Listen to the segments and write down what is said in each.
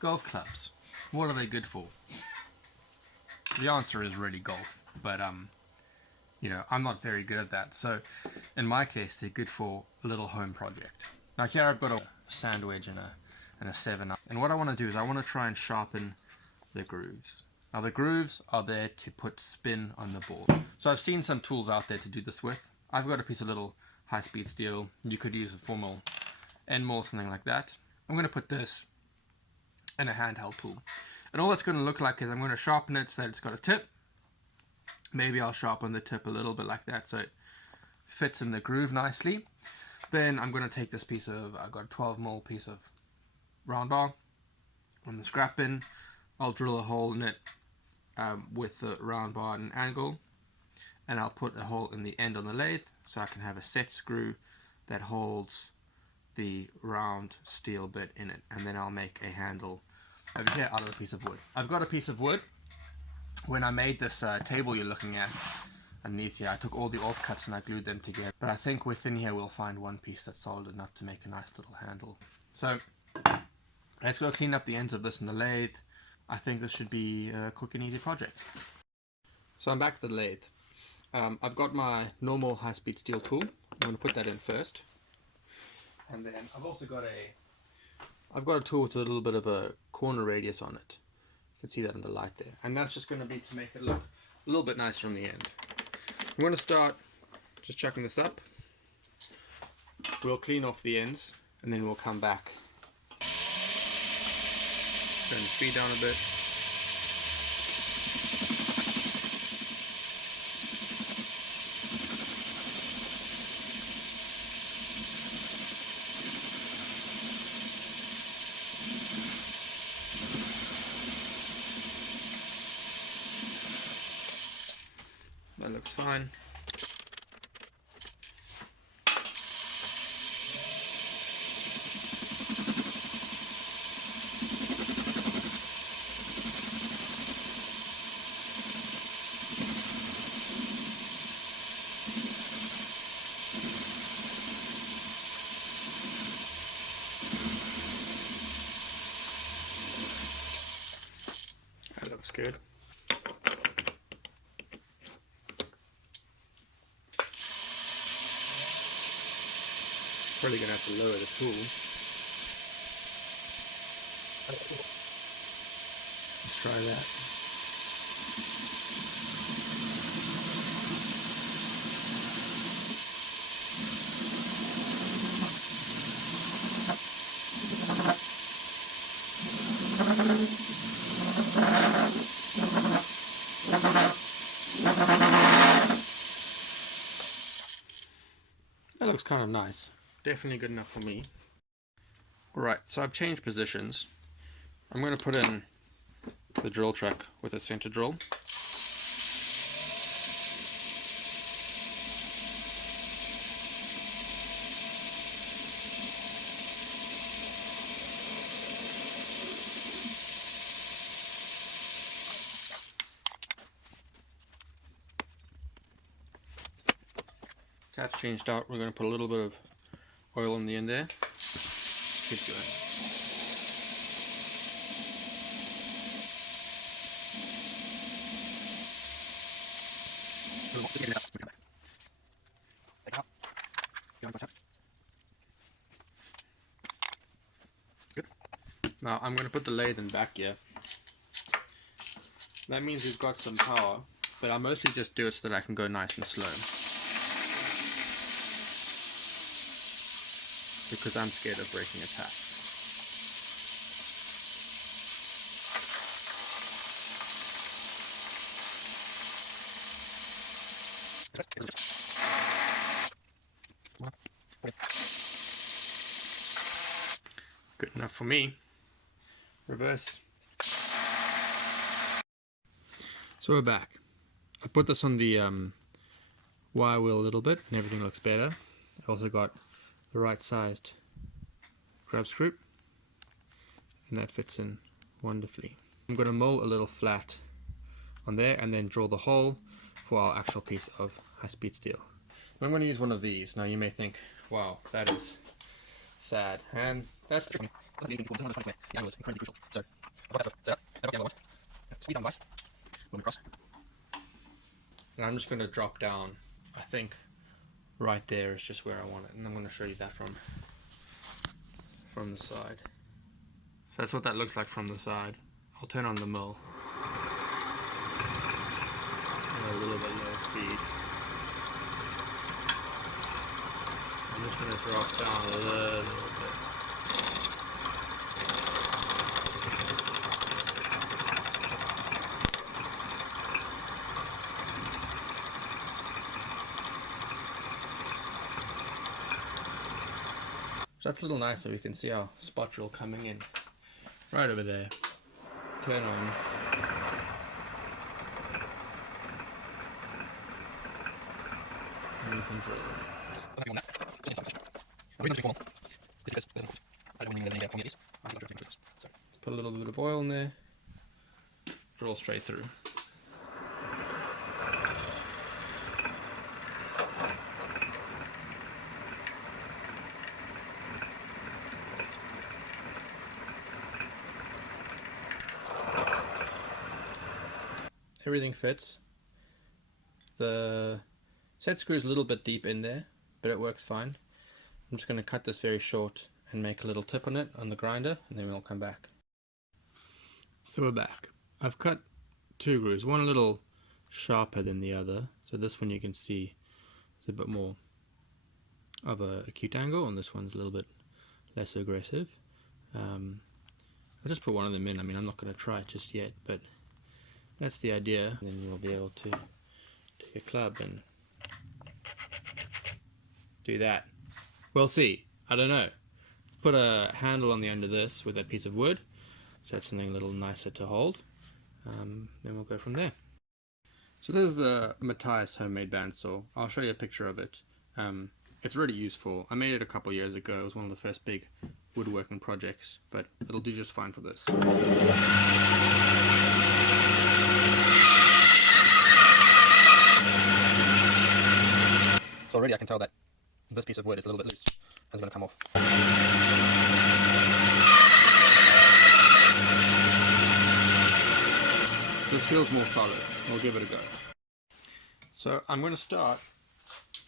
Golf clubs. What are they good for? The answer is really golf, but you know, I'm not very good at that. So in my case, they're good for a little home project. Now here I've got a sand wedge and a 7. And what I want to do is I want to try and sharpen the grooves. Now the grooves are there to put spin on the board. So I've seen some tools out there to do this with. I've got a piece of little high-speed steel. You could use a formal end mill, something like that. I'm going to put this in a handheld tool. And all that's going to look like is I'm going to sharpen it so that it's got a tip. Maybe I'll sharpen the tip a little bit like that so it fits in the groove nicely. Then I'm going to take this piece of, I've got a 12mm piece of round bar on the scrap bin. I'll drill a hole in it with the round bar at an angle, and I'll put a hole in the end on the lathe so I can have a set screw that holds the round steel bit in it, and then I'll make a handle over here out of a piece of wood. I've got a piece of wood. When I made this table you're looking at underneath here, I took all the offcuts and I glued them together, but I think within here we'll find one piece that's solid enough to make a nice little handle. So let's go clean up the ends of this in the lathe. I think this should be a quick and easy project. So I'm back at the lathe. I've got my normal high-speed steel tool. I'm going to put that in first. And then I've also got a tool with a little bit of a corner radius on it. You can see that in the light there. And that's just going to be to make it look a little bit nicer on the end. I'm going to start just chucking this up. We'll clean off the ends and then we'll come back. Turn the speed down a bit. That looks fine. That looks good. Probably gonna have to lower the tool. Let's try that. That looks kind of nice. Definitely good enough for me. Alright, so I've changed positions. I'm going to put in the drill truck with a center drill. Tap's changed out. We're going to put a little bit of oil in the end there. Keep going. Good. Now I'm going to put the lathe in back here. That means we've got some power, but I mostly just do it so that I can go nice and slow. Because I'm scared of breaking a tap. Good enough for me. Reverse. So we're back. I put this on the wire wheel a little bit and everything looks better. I also got the right sized grab screw and that fits in wonderfully. I'm going to mull a little flat on there and then drill the hole for our actual piece of high-speed steel. I'm going to use one of these. Now you may think, wow, that is sad. And that's the trick. The angle is incredibly crucial. So I've got that set up, and I've got the other one. Squeeze down the vise, move across. And I'm just going to drop down, I think right there is just where I want it. And I'm going to show you that from the side. So that's what that looks like from the side. I'll turn on the mill. At a little bit lower speed. I'm just going to drop down a little bit. So that's a little nicer. We can see our spot drill coming in right over there. Turn on. And you can drill. Let's put a little bit of oil in there. Drill straight through. Everything fits. The set screw is a little bit deep in there, but it works fine. I'm just going to cut this very short and make a little tip on it on the grinder, and then we'll come back. So we're back. I've cut two grooves, one a little sharper than the other. So this one you can see is a bit more of a acute angle, and this one's a little bit less aggressive. I'll just put one of them in. I mean, I'm not going to try it just yet, but that's the idea. Then you'll be able to take a club and do that. We'll see. I don't know. Put a handle on the end of this with that piece of wood, so it's something a little nicer to hold. Then we'll go from there. So this is a Matthias homemade bandsaw. I'll show you a picture of it. It's really useful. I made it a couple years ago. It was one of the first big woodworking projects, but it'll do just fine for this. So already I can tell that this piece of wood is a little bit loose and it's going to come off. This feels more solid. I'll give it a go. So I'm going to start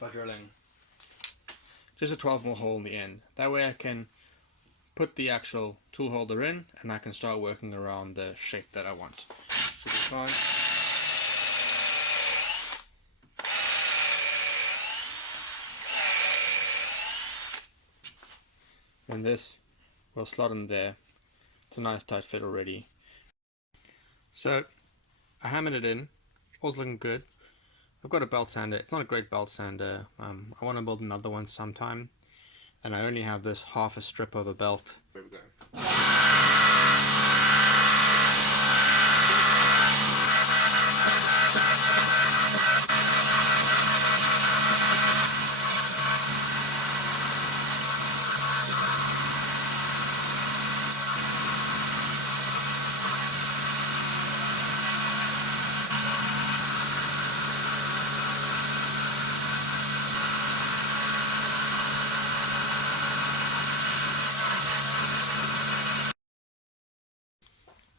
by drilling just a 12mm hole in the end. That way I can put the actual tool holder in and I can start working around the shape that I want. Should be fine. And this will slot in there. It's a nice tight fit already. So I hammered it in. All's looking good. I've got a belt sander. It's not a great belt sander. I want to build another one sometime. And I only have this half a strip of a belt. Here we go.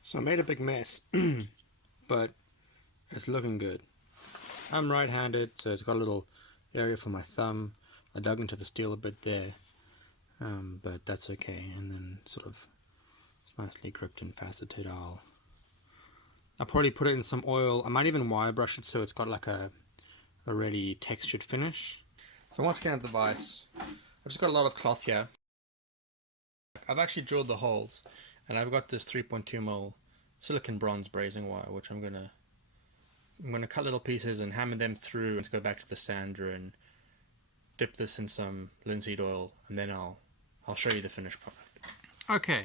So I made a big mess, but it's looking good. I'm right-handed, so it's got a little area for my thumb. I dug into the steel a bit there, but that's okay. And then sort of it's nicely gripped and faceted. I'll probably put it in some oil. I might even wire brush it so it's got like a really textured finish. So once again at the vise, I've just got a lot of cloth here. I've actually drilled the holes, and I've got this 3.2mm silicon bronze brazing wire, which I'm gonna cut little pieces and hammer them through and go back to the sander and dip this in some linseed oil, and then I'll show you the finished product. Okay,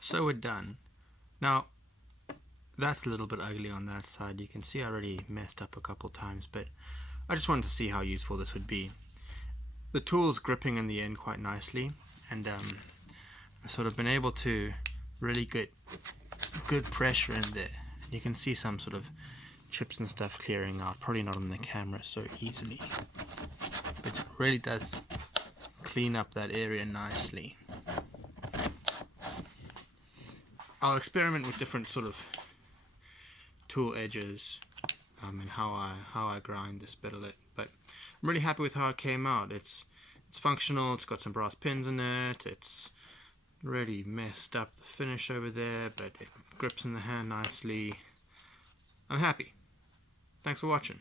so we're done. Now that's a little bit ugly on that side. You can see I already messed up a couple times, but I just wanted to see how useful this would be. The tool's gripping in the end quite nicely, and I've sort of been able to really get good pressure in there. You can see some sort of chips and stuff clearing out, probably not on the camera so easily, but it really does clear clean up that area nicely. I'll experiment with different sort of tool edges and how I grind this billet, but I'm really happy with how it came out. It's functional, it's got some brass pins in it, it's really messed up the finish over there, but it grips in the hand nicely. I'm happy. Thanks for watching.